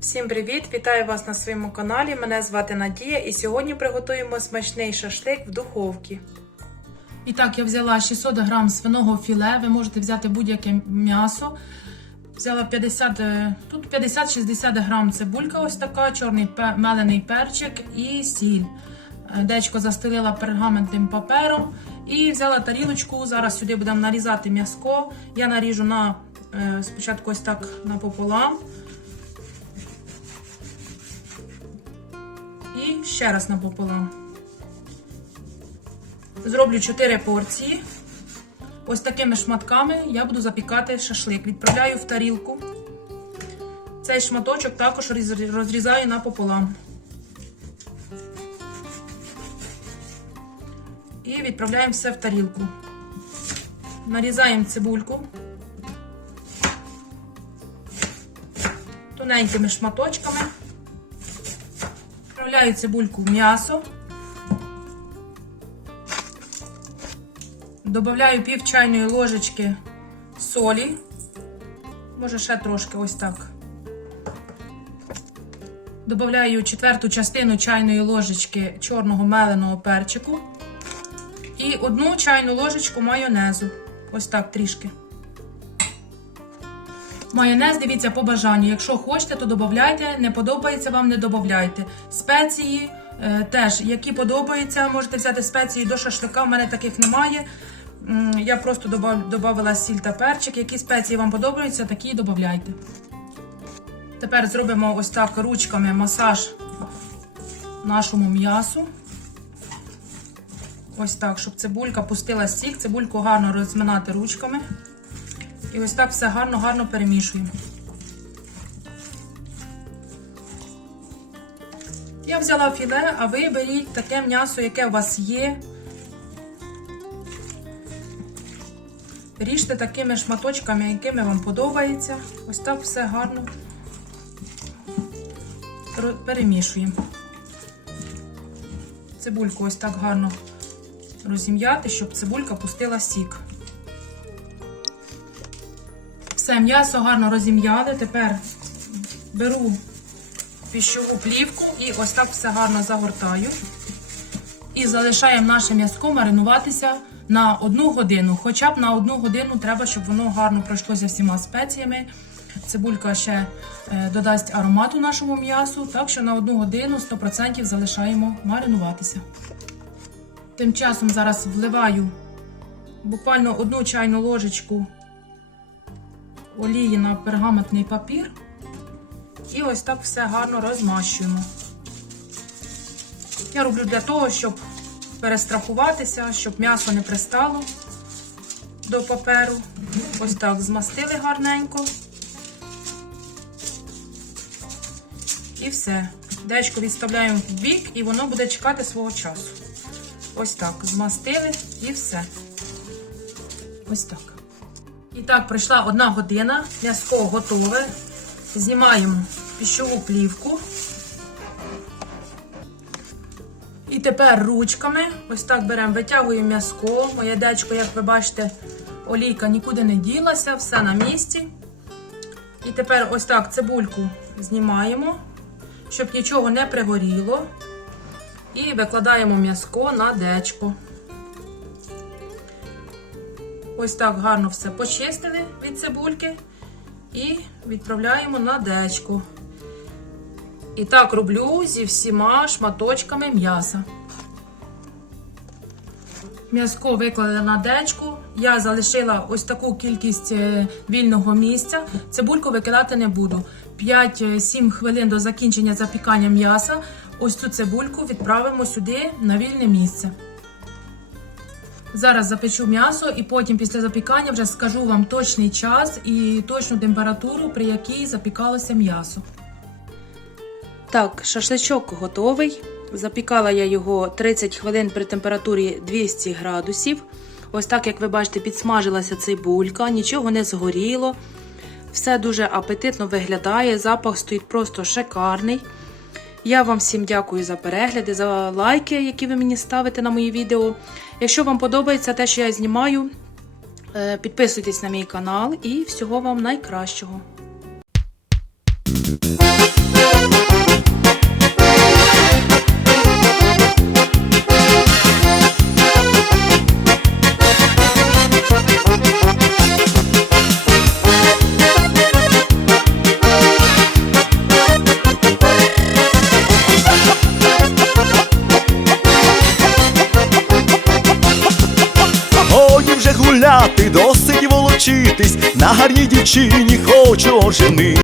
Всім привіт! Вітаю вас на своєму каналі. Мене звати Надія і сьогодні приготуємо смачний шашлик в духовці. І так, я взяла 600 грам свиного філе. Ви можете взяти будь-яке м'ясо. Взяла 50, е, тут 50-60 грам цибулька, ось така, чорний мелений перчик і сіль. Е, Дечко застелила пергаментним папером і взяла тарілочку. Зараз сюди будемо нарізати м'яско. Я наріжу на е, спочатку ось так напополам. І ще раз напополам. Зроблю 4 порції. Ось такими шматками я буду запікати шашлик. Відправляю в тарілку. Цей шматочок також роз- розрізаю напополам. І відправляємо все в тарілку. Нарізаємо цибульку тоненькими шматочками. Відправляю цибульку в м'ясо. Добавляю пів чайної ложечки солі. Може ще трошки ось так. Добавляю четверту частину чайної ложечки чорного меленого перчику. І одну чайну ложечку майонезу. Ось так трішки. Майонез, дивіться по бажанню. Якщо хочете, то додавайте. Не подобається вам, не додавайте. Спеції е, теж, які подобаються, можете взяти спеції до шашлика. У мене таких немає. Я просто додавала сіль та перчик. Які спеції вам подобаються, такі додавайте. Тепер зробимо ось так ручками масаж нашому м'ясу. Ось так, щоб цибулька пустила сік, цибульку гарно розминати ручками. І ось так все гарно-гарно перемішуємо. Я взяла філе, а ви беріть таке м'ясо, яке у вас є. Ріжте такими шматочками, якими вам подобається. Ось так все гарно перемішуємо. Цибульку ось так гарно розім'яти, щоб цибулька пустила сік. Все, м'ясо гарно розім'яли. Тепер беру піщову плівку і ось так все гарно загортаю. І залишаємо наше м'яско маринуватися на одну годину. Хоча б на одну годину треба, щоб воно гарно пройшлося всіма спеціями. Цибулька ще е, додасть аромату нашому м'ясу, так що на одну годину 100% залишаємо маринуватися. Тим часом зараз вливаю буквально одну чайну ложечку олії на пергаментний папір. І ось так все гарно розмащуємо. Я роблю для того, щоб перестрахуватися, щоб м'ясо не пристало до паперу. Ось так змастили гарненько. І все. Дечко відставляємо в бік, і воно буде чекати свого часу. Ось так. Змастили і все. Ось так. І так, пройшла одна година, м'яско готове. Знімаємо піщову плівку. І тепер ручками, ось так беремо, витягуємо м'яско. Моє дечко, як ви бачите, олійка нікуди не ділася, все на місці. І тепер ось так цибульку знімаємо, щоб нічого не пригоріло. І викладаємо м'яско на дечко. Ось так гарно все почистили від цибульки і відправляємо на дечку. І так роблю зі всіма шматочками м'яса. М'яско виклали на дечку. Я залишила ось таку кількість е, вільного місця. Цибульку викидати не буду. 5-7 хвилин до закінчення запікання м'яса. Ось цю цибульку відправимо сюди на вільне місце. Зараз запечу м'ясо і потім після запікання вже скажу вам точний час і точну температуру, при якій запікалося м'ясо. Так, шашличок готовий. Запікала я його 30 хвилин при температурі 200 градусів. Ось так, як ви бачите, підсмажилася цибулька, нічого не згоріло. Все дуже апетитно виглядає, запах стоїть просто шикарний. Я вам всім дякую за перегляди, за лайки, які ви мені ставите на мої відео. Якщо вам подобається те, що я знімаю, е, підписуйтесь на мій канал і всього вам найкращого. Волочитись, на гарній дівчині хочу ожени.